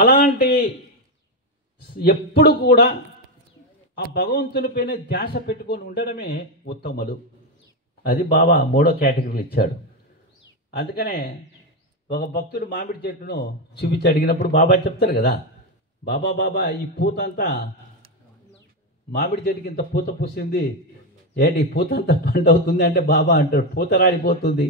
అలాంటి ఎప్పుడు కూడా ఆ భగవంతునిపైన ధ్యాస పెట్టుకొని ఉండడమే ఉత్తములు. అది బాబా 3వ కేటగిరీలు ఇచ్చాడు. అందుకనే ఒక భక్తుడు మామిడి చెట్టును చూపించి అడిగినప్పుడు బాబా చెప్తారు కదా, బాబా బాబా ఈ పూత అంతా మామిడి చెట్టుకి ఇంత పూత పూసింది, ఏంటి ఈ పూత అంతా పంట అవుతుంది అంటే బాబా అంటాడు పూత రాలిపోతుంది,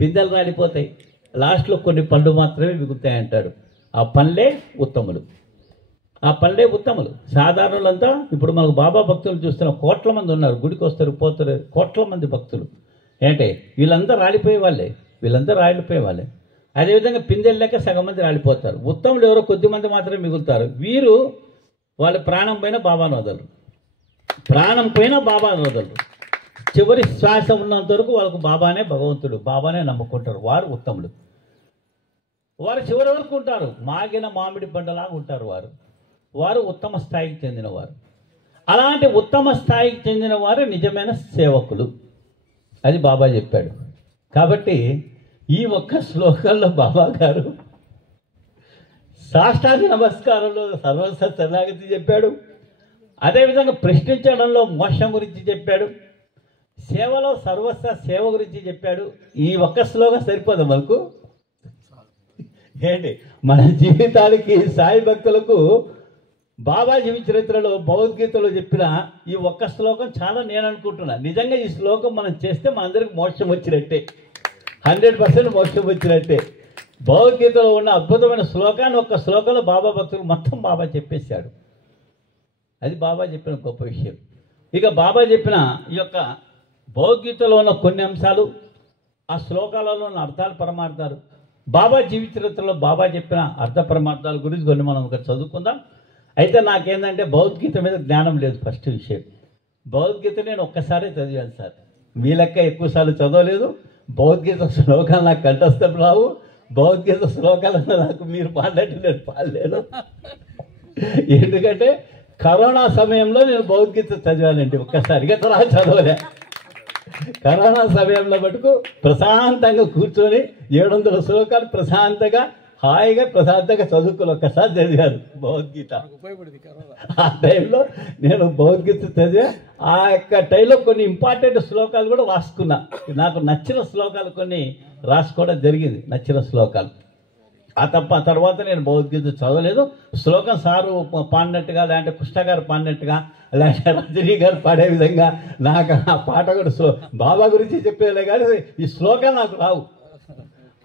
పిందెలు రాలిపోతాయి, లాస్ట్లో కొన్ని పండ్లు మాత్రమే మిగులుతాయి అంటాడు. ఆ పండ్లే ఉత్తములు, ఆ పండ్లే ఉత్తములు. సాధారణులంతా ఇప్పుడు మనకు బాబా భక్తులు చూస్తున్నాం, కోట్ల మంది ఉన్నారు, గుడికి వస్తారు పోతారు, కోట్ల మంది భక్తులు. ఏంటే వీళ్ళంతా రాలిపోయే వాళ్ళే, వీళ్ళంతా రాలిపోయే వాళ్ళే. అదేవిధంగా పిందెలు లేక సగం మంది రాలిపోతారు. ఉత్తములు ఎవరో కొద్ది మంది మాత్రమే మిగులుతారు. వీరు వాళ్ళ ప్రాణం పైన బాబాను వదలరు, ప్రాణం పైన బాబాను వదలరు. చివరి శ్వాస ఉన్నంత వరకు వాళ్ళకు బాబానే భగవంతుడు, బాబానే నమ్ముకుంటారు. వారు ఉత్తములు. వారు చివరి వరకు ఉంటారు, మాగిన మామిడి పండులాగా ఉంటారు. వారు ఉత్తమ స్థాయికి చెందినవారు. అలాంటి ఉత్తమ స్థాయికి చెందిన వారు నిజమైన సేవకులు. అది బాబా చెప్పాడు. కాబట్టి ఈ ఒక్క శ్లోకంలో బాబా గారు సాష్టాంగ నమస్కారంలో సర్వస్వ శరణాగతి చెప్పాడు. అదేవిధంగా ప్రశ్నించడంలో మోక్షం గురించి చెప్పాడు. సేవలో సర్వస్వ సేవ గురించి చెప్పాడు. ఈ ఒక్క శ్లోకం సరిపోదు మనకు. ఏంటి మన జీవితానికి సాయి భక్తులకు బాబా జీవిత చరిత్రలో భగవద్గీతలో చెప్పిన ఈ ఒక్క శ్లోకం చాలా నేను అనుకుంటున్నా. నిజంగా ఈ శ్లోకం మనం చేస్తే మన అందరికి మోక్షం వచ్చినట్టే, 100% మోక్షం వచ్చినట్టే. భగవద్గీతలో ఉన్న అద్భుతమైన శ్లోకాన్ని ఒక్క శ్లోకంలో బాబా భక్తులు మొత్తం బాబా చెప్పేశాడు. అది బాబా చెప్పిన గొప్ప విషయం. ఇక బాబా చెప్పిన ఈ యొక్క భగవద్గీతలో ఉన్న కొన్ని అంశాలు, ఆ శ్లోకాలలో ఉన్న అర్థాలు పరమార్థాలు, బాబా జీవిత చరిత్రలో బాబా చెప్పిన అర్థ పరమార్థాల గురించి కొన్ని మనం ఒకటి చదువుకుందాం. అయితే నాకేంటంటే భగవద్గీత మీద జ్ఞానం లేదు. ఫస్ట్ విషయం, భగవద్గీత నేను ఒక్కసారే చదివాను సార్, మీ లెక్క ఎక్కువసార్లు చదవలేదు. భగవద్గీత శ్లోకాలు నాకు కంఠస్థం రావు. భగవద్గీత శ్లోకాలను నాకు మీరు పాడినట్టు నేను పాడలేను. ఎందుకంటే కరోనా సమయంలో నేను భగవద్గీత చదివానండి ఒక్కసారిగా, తర్వాత చదవలే. కరోనా సమయంలో మటుకు ప్రశాంతంగా కూర్చొని 700 శ్లోకాలు ప్రశాంతంగా హాయిగా ప్రశాంతంగా చదువుకుని ఒక్కసారి చదివాను భగవద్గీత. ఆ టైంలో నేను భగవద్గీత చదివా. ఆ యొక్క టైంలో కొన్ని ఇంపార్టెంట్ శ్లోకాలు కూడా రాసుకున్నా. నాకు నచ్చిన శ్లోకాలు కొన్ని రాసుకోవడం జరిగింది, నచ్చిన శ్లోకాలు. ఆ తర్వాత నేను భగవద్గీత చదవలేదు. శ్లోకం సారు పాడినట్టుగా, లేదంటే కృష్ణ గారు పాడినట్టుగా, లేదంటే రజనీ గారు పాడే విధంగా నాకు ఆ పాట కూడా బాబా గురించి చెప్పేదే కానీ ఈ శ్లోకాలు నాకు రావు.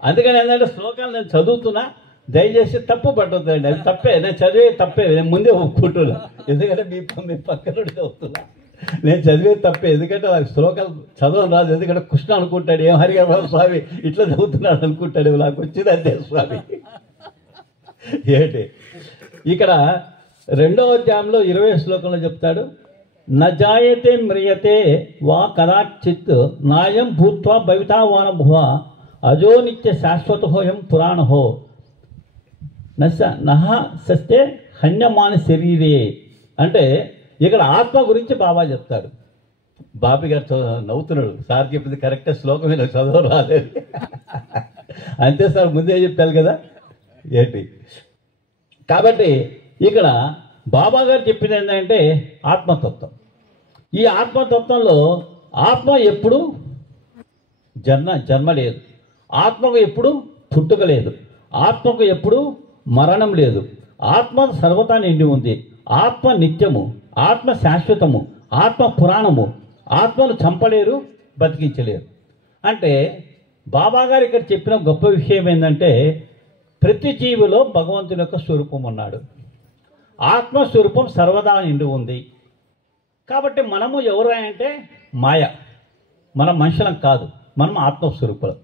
అందుకని ఏంటంటే శ్లోకాలు నేను చదువుతున్నా, దయచేసి తప్పు పట్టొద్దండి. అది తప్పే, నేను చదివే తప్పే, నేను ముందే ఒప్పుకుంటున్నా. ఎందుకంటే మీ పక్కన చదువుతున్నా, నేను చదివేది తప్పే. ఎందుకంటే నాకు శ్లోకాలు చదవడం రాదు. ఎందుకంటే కృష్ణ అనుకుంటాడు, ఏం హరిహర స్వామి ఇట్లా చదువుతున్నాడు అనుకుంటాడు, నాకు వచ్చింది అంతే స్వామి. ఏంటి ఇక్కడ 2వ అధ్యాయంలో 20వ శ్లోకంలో చెప్తాడు, నజాయతే మ్రియతే వా కదాచిత్ నాయం భూత్వా భవితా వాన భువ అజో నిత్య శాశ్వతోయం పురాణహో నహ సస్తే హన్యమాన శరీరే. అంటే ఇక్కడ ఆత్మ గురించి బాబా చెప్తాడు. బాబీ గారు నవ్వుతున్నాడు, సార్ చెప్పింది కరెక్టే, శ్లోకమే నాకు చదవ రాలేదు. అంతే సార్, ముందే చెప్పారు కదా ఏంటి. కాబట్టి ఇక్కడ బాబా గారు చెప్పింది ఏంటంటే ఆత్మతత్వం. ఈ ఆత్మతత్వంలో ఆత్మ ఎప్పుడు జన్మ లేదు, ఆత్మకు ఎప్పుడు పుట్టుక లేదు, ఆత్మకు ఎప్పుడు మరణం లేదు, ఆత్మ సర్వతా నిండి ఉంది, ఆత్మ నిత్యము, ఆత్మ శాశ్వతము, ఆత్మ పురాణము, ఆత్మను చంపలేరు, బతికించలేరు. అంటే బాబా గారు ఇక్కడ చెప్పిన గొప్ప విషయం ఏంటంటే ప్రతి జీవిలో భగవంతుని యొక్క స్వరూపం ఉన్నాడు, ఆత్మస్వరూపం సర్వదా నిండి ఉంది. కాబట్టి మనము ఎవరు అంటే మాయ, మనం మనుషులం కాదు, మనం ఆత్మస్వరూపులం.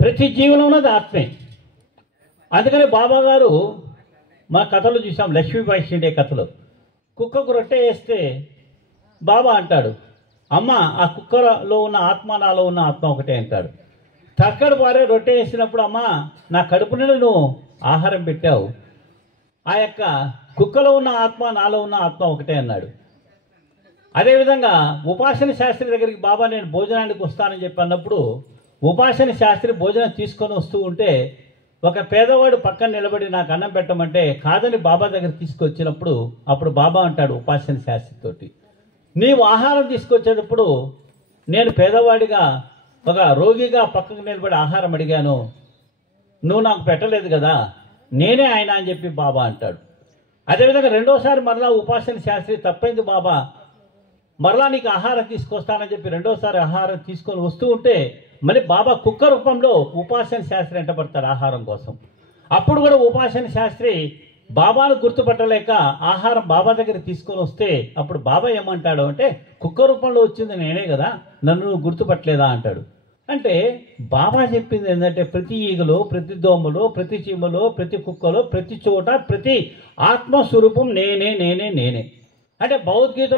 ప్రతి జీవిలో ఉన్నది ఆత్మే. అందుకని బాబా గారు మన కథలో చూసాం, లక్ష్మీబాయి షిండే కథలో కుక్కకు రొట్టె వేస్తే బాబా అంటాడు, అమ్మ ఆ కుక్కలో ఉన్న ఆత్మ నాలో ఉన్న ఆత్మ ఒకటే అంటాడు. తక్కడ వారే రొట్టె వేసినప్పుడు, అమ్మ నా కడుపు నుండి నువ్వు ఆహారం పెట్టావు, ఆ యొక్క కుక్కలో ఉన్న ఆత్మ నాలో ఉన్న ఆత్మ ఒకటే అన్నాడు. అదేవిధంగా ఉపాసన శాస్త్రి దగ్గరికి బాబా నేను భోజనానికి వస్తానని చెప్పి అన్నప్పుడు ఉపాసన శాస్త్రి భోజనం తీసుకొని వస్తూ ఉంటే ఒక పేదవాడు పక్కన నిలబడి నాకు అన్నం పెట్టమంటే కాదని బాబా దగ్గర తీసుకొచ్చినప్పుడు అప్పుడు బాబా అంటాడు ఉపాసన శాస్త్రితోటి, నీవు ఆహారం తీసుకొచ్చేటప్పుడు నేను పేదవాడిగా ఒక రోగిగా పక్కకు నిలబడి ఆహారం అడిగాను, నువ్వు నాకు పెట్టలేదు కదా, నేనే ఆయన అని చెప్పి బాబా అంటాడు. అదేవిధంగా రెండోసారి మరలా ఉపాసన శాస్త్రి తప్పైంది బాబా, మరలా నీకు ఆహారం తీసుకొస్తానని చెప్పి రెండోసారి ఆహారం తీసుకొని వస్తూ ఉంటే మళ్ళీ బాబా కుక్క రూపంలో ఉపాసన శాస్త్రి వెంటబడతాడు ఆహారం కోసం. అప్పుడు కూడా ఉపాసన శాస్త్రి బాబాను గుర్తుపట్టలేక ఆహారం బాబా దగ్గర తీసుకొని వస్తే అప్పుడు బాబా ఏమంటాడు అంటే, కుక్క రూపంలో వచ్చింది నేనే కదా, నన్ను నువ్వు గుర్తుపట్టలేదా అంటాడు. అంటే బాబా చెప్పింది ఏంటంటే ప్రతి ఈగలో, ప్రతి దోమలో, ప్రతి చీమలో, ప్రతి కుక్కలో, ప్రతి చోట, ప్రతి ఆత్మస్వరూపం నేనే నేనే నేనే. అంటే భగవద్గీత